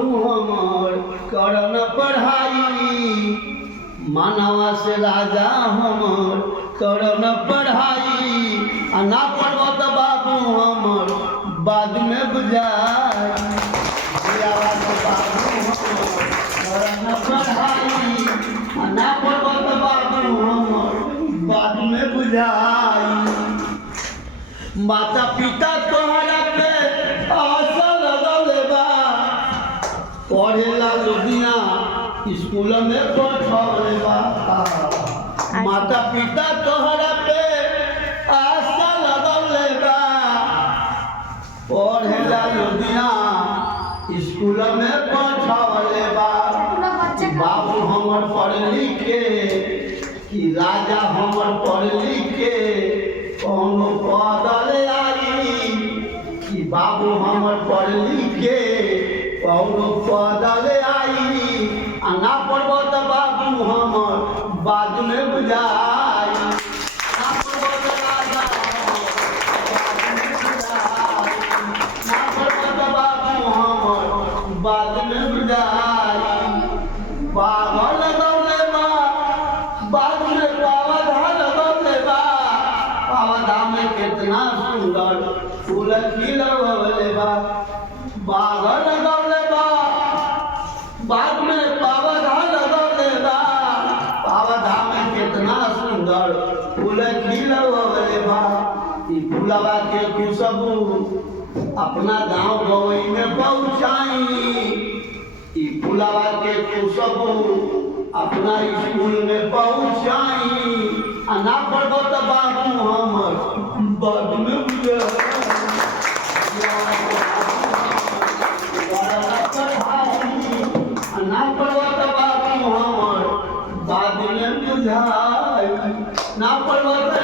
हमर करन पढ़ाई मानवा से राजा हमर करन पढ़ाई आ ना पढ़ब तो बाबू हमर बाद में बुझाई बाबू हमर करन पढ़ाई आ ना पढ़ब तो बाबू हमर बाद में बुझाई माता पिता तोहरा पे आशा लगल बा पढ़ेला लुधिया स्कूल में पढ़ले बा माता पिता तोहरा पे आशा लगल बा पढ़ेला लुधिया स्कूल में पढ़ले बा बाबू हमर पढ़ लिख के कि राजा हमर पढ़ लिख के कौनो पदल आई कि बाबू हमर पढ़ लिख के कौनो पदल आई आ ना पढ़ब तो बाबू हमर बाद में बुझाई ना पढ़ब तो राजा ना पढ़ब तो बाबू हमर बाद में बुझाई पागल लगौले बा बाद में पावधा लगौले बा पौधा में कितना सुंदर फूल खिलवले बा बागल लगौले बा बाद में पौधा लगौले बा पौधा में कितना सुंदर फूल खिलवले बा ई फूलवा के खुशबू अपना गांव गवई में पहुंचाई ई फूलवा के खुशबू अपना स्कूल में पहुंचाई आ ना पढ़ब तो बाबू हमर बाद में बुझाई ना पढ़ब तो बाबू हमर बाद में बुझाई ना पढ़ब